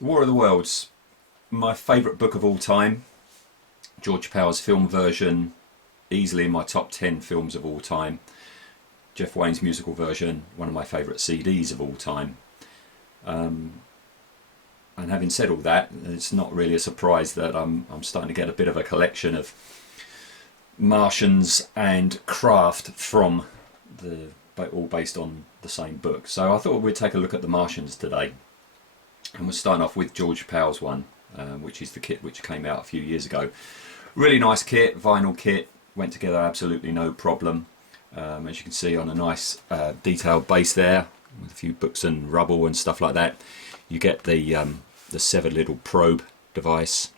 War of the Worlds, my favourite book of all time. George Powell's film version, easily in my top 10 films of all time. Jeff Wayne's musical version, one of my favourite CDs of all time. And having said all that, it's not really a surprise that I'm starting to get a bit of a collection of Martians and craft from all based on the same book. So I thought we'd take a look at the Martians today. And we're starting off with George Powell's one, which is the kit which came out a few years ago. Really nice kit, vinyl kit, went together absolutely no problem. As you can see, on a nice detailed base there, with a few books and rubble and stuff like that. You get the severed little probe device,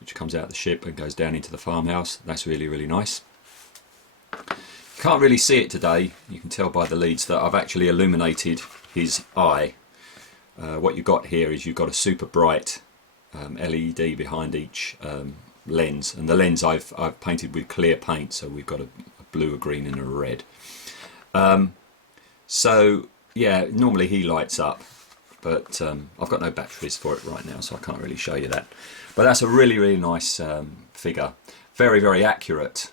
which comes out of the ship and goes down into the farmhouse. That's really, really nice. You can't really see it today. You can tell by the leads that I've actually illuminated his eye. What you've got here is you've got a super bright LED behind each lens, and the lens I've painted with clear paint, so we've got a blue, a green and a red. So yeah, normally he lights up, but I've got no batteries for it right now, so I can't really show you that. But that's a really, really nice figure. Very, very accurate,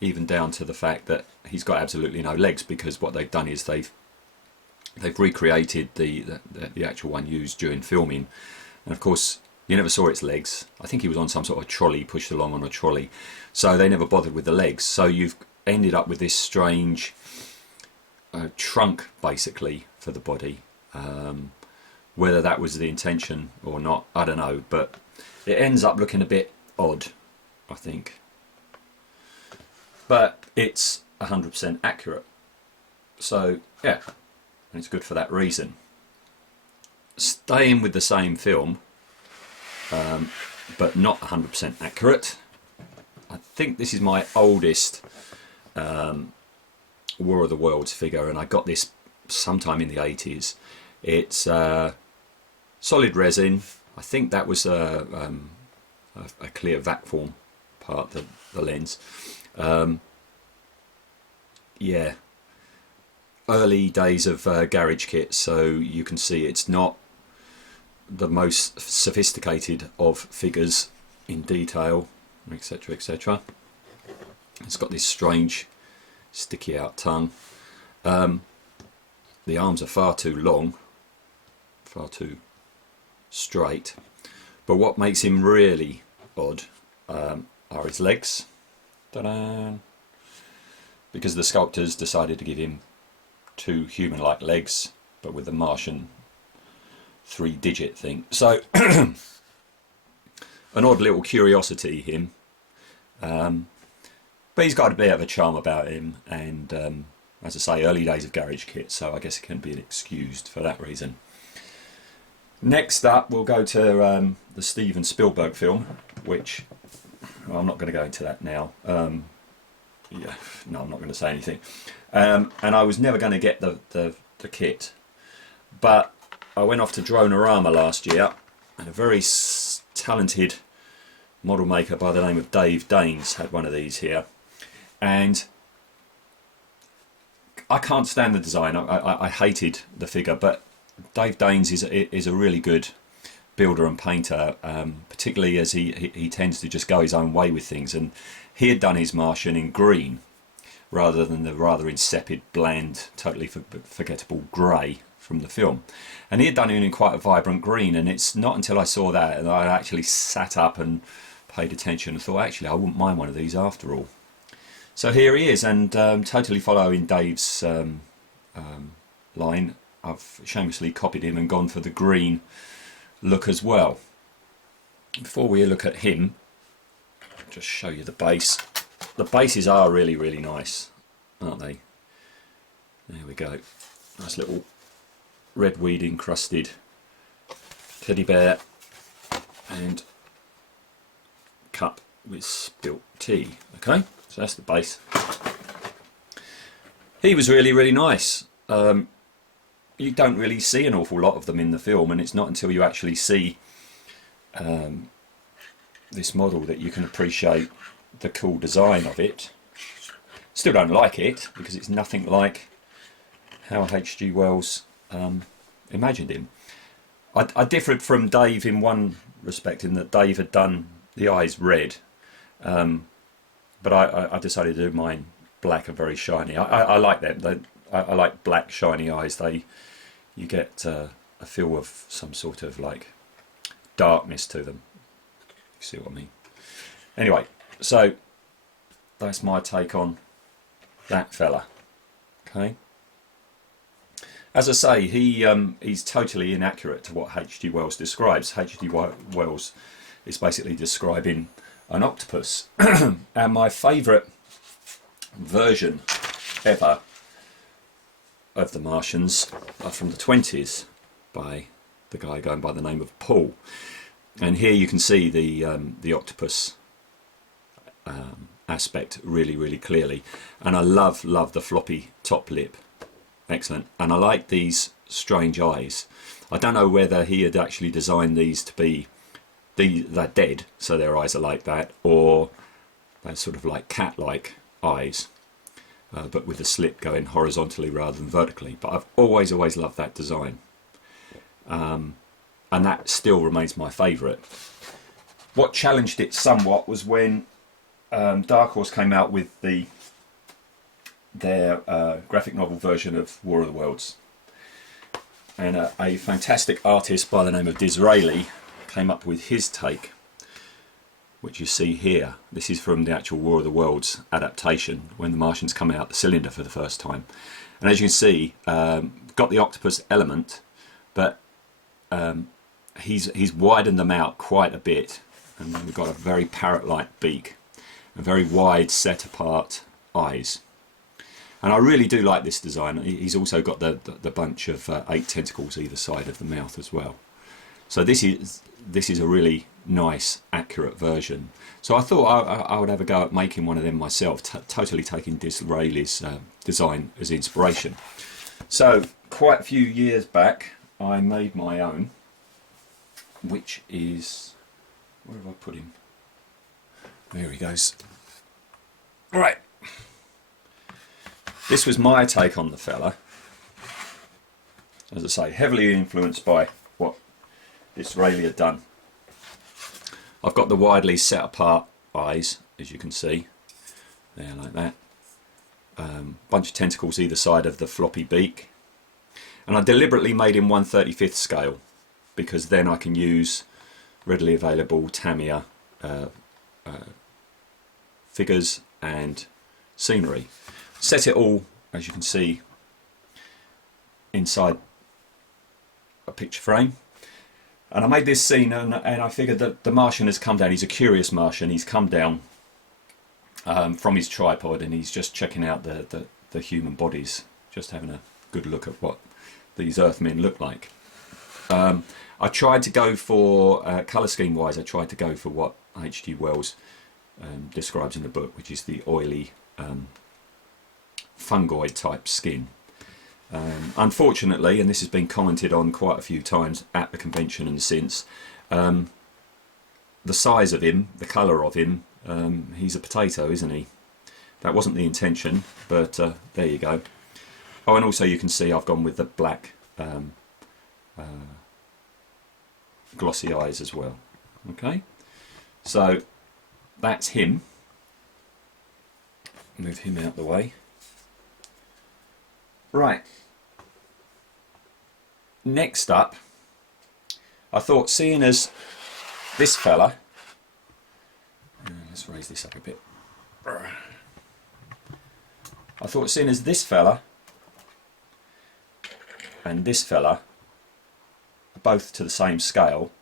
even down to the fact that he's got absolutely no legs, because what they've done is they've recreated the actual one used during filming, and of course you never saw its legs. I think he was on some sort of trolley, pushed along on a trolley, so they never bothered with the legs. So you've ended up with this strange trunk basically for the body. Whether that was the intention or not, I don't know, but it ends up looking a bit odd, I think. But it's 100% accurate, so yeah, and it's good for that reason. Staying with the same film, but not 100% accurate. I think this is my oldest War of the Worlds figure, and I got this sometime in the 80s. It's solid resin. I think that was a clear vac form part, the lens. Yeah, early days of garage kits, so you can see it's not the most sophisticated of figures in detail, etc, etc. It's got this strange sticky out tongue. The arms are far too long, far too straight, but what makes him really odd are his legs. Ta-da! Because the sculptors decided to give him two human-like legs, but with the Martian 3-digit thing. So an odd little curiosity, him. But he's got a bit of a charm about him, and as I say, early days of garage kit, so I guess it can be excused for that reason. Next up, we'll go to the Steven Spielberg film, which, well, I'm not going to go into that now. Yeah, no, I'm not going to say anything. And I was never going to get the kit, but I went off to Dronerama last year, and a very talented model maker by the name of Dave Daines had one of these here, and I can't stand the design. I hated the figure, but Dave Daines is a really good builder and painter, particularly as he tends to just go his own way with things, and he had done his Martian in green rather than the rather insipid, bland, totally forgettable grey from the film, and he had done it in quite a vibrant green. And it's not until I saw that I actually sat up and paid attention and thought, actually, I wouldn't mind one of these after all. So here he is, and totally following Dave's line, I've shamelessly copied him and gone for the green look as well. Before we look at him, I'll just show you the base. The bases are really, really nice, aren't they? There we go. Nice little red weed encrusted teddy bear and cup with spilt tea. Okay, so that's the base. He was really, really nice. You don't really see an awful lot of them in the film, and it's not until you actually see this model that you can appreciate the cool design of it. Still don't like it, because it's nothing like how H.G. Wells imagined him. I differed from Dave in one respect, in that Dave had done the eyes red, but I decided to do mine black and very shiny. I like them. I like black shiny eyes. You get a feel of some sort of like darkness to them. You see what I mean? Anyway, so that's my take on that fella. Okay. As I say, he's totally inaccurate to what H.G. Wells describes. H.G. Wells is basically describing an octopus. And my favourite version ever of the Martians are from the 20s by the guy going by the name of Paul. And here you can see the octopus aspect really, really clearly. And I love the floppy top lip. Excellent. And I like these strange eyes. I don't know whether he had actually designed these to be they're dead, so their eyes are like that, or they're sort of like cat-like eyes, but with the slit going horizontally rather than vertically. But I've always loved that design, and that still remains my favourite. What challenged it somewhat was when Dark Horse came out with their graphic novel version of War of the Worlds, and a fantastic artist by the name of Disraeli came up with his take, which you see here. This is from the actual War of the Worlds adaptation, when the Martians come out the cylinder for the first time. And as you can see, got the octopus element, but he's widened them out quite a bit, and we've got a very parrot-like beak, and very wide set apart eyes. And I really do like this design. He's also got the bunch of 8 tentacles either side of the mouth as well. So this is a really nice, accurate version. So I thought I would have a go at making one of them myself, totally taking Disraeli's design as inspiration. So quite a few years back, I made my own, which is, where have I put him? There he goes. Right. This was my take on the fella. As I say, heavily influenced by what Disraeli had done. I've got the widely set apart eyes, as you can see, there like that. Bunch of tentacles either side of the floppy beak, and I deliberately made him 1/35th scale because then I can use readily available Tamiya figures and scenery. Set it all, as you can see, inside a picture frame. And I made this scene, and I figured that the Martian has come down. He's a curious Martian. He's come down from his tripod, and he's just checking out the human bodies, just having a good look at what these Earthmen look like. I tried to go for, colour scheme wise, I tried to go for what H.G. Wells describes in the book, which is the oily fungoid type skin. Unfortunately, and this has been commented on quite a few times at the convention and since, the size of him, the colour of him, he's a potato, isn't he? That wasn't the intention, but there you go. Oh, and also you can see I've gone with the black glossy eyes as well. Okay, so that's him. Move him out the way. Right. Next up, I thought, seeing as this fella, let's raise this up a bit. I thought, seeing as this fella and this fella are both to the same scale,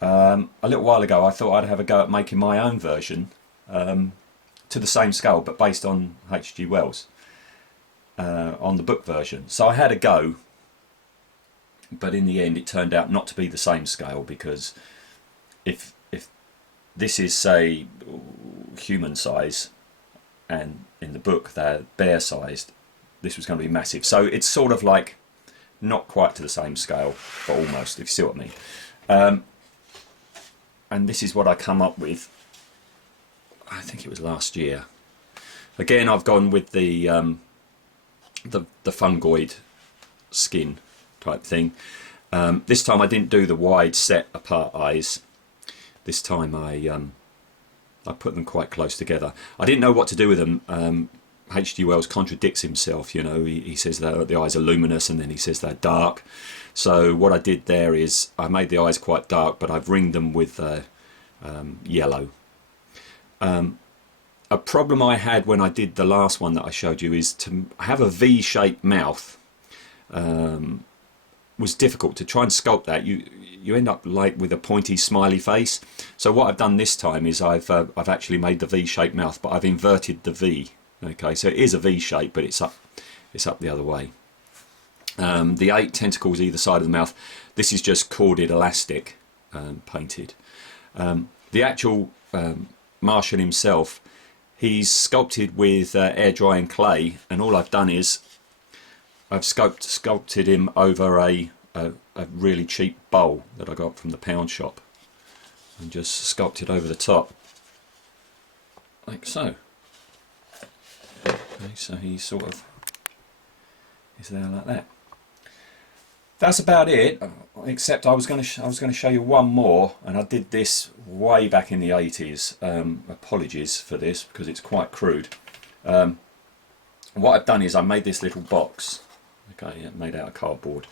a little while ago I thought I'd have a go at making my own version to the same scale, but based on H.G. Wells, on the book version. So I had a go, but in the end it turned out not to be the same scale, because if this is, say, human size, and in the book they're bear sized, this was going to be massive. So it's sort of like not quite to the same scale, but almost, if you see what I mean. And this is what I come up with. I think it was last year. Again, I've gone with the fungoid skin type thing. This time I didn't do the wide set apart eyes. This time I put them quite close together. I didn't know what to do with them. H.G. Wells contradicts himself, you know. He says that the eyes are luminous and then he says they're dark. So what I did there is I made the eyes quite dark, but I've ringed them with yellow. A problem I had when I did the last one that I showed you is to have a V-shaped mouth. Was difficult to try and sculpt that. You end up like with a pointy smiley face. So what I've done this time is I've actually made the V-shaped mouth, but I've inverted the V. Okay, so it is a V shape, but it's up the other way. The 8 tentacles either side of the mouth. This is just corded elastic painted. The actual Martian himself, he's sculpted with air drying clay, and all I've done is I've sculpted him over a really cheap bowl that I got from the pound shop, and just sculpted over the top like so. Okay, so he's sort of is there like that. That's about it. Except I was going to show you one more, and I did this way back in the 80s. Apologies for this because it's quite crude. What I've done is I made this little box. Okay, made out of cardboard.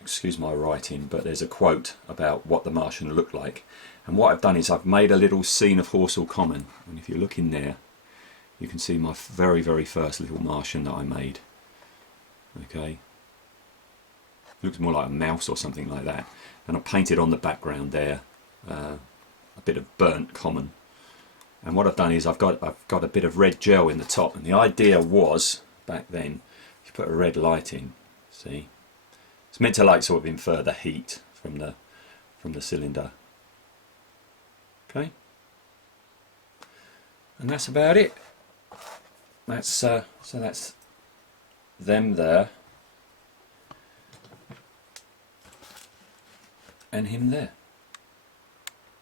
Excuse my writing, but there's a quote about what the Martian looked like. And what I've done is I've made a little scene of Horsell Common, and if you look in there, you can see my very, very first little Martian that I made. Okay, looks more like a mouse or something like that. And I painted on the background there a bit of burnt common. And what I've done is I've got a bit of red gel in the top. And the idea was back then, if you put a red light in, see, it's meant to like sort of infer the heat from the cylinder. Okay, and that's about it. That's so that's them there and him there.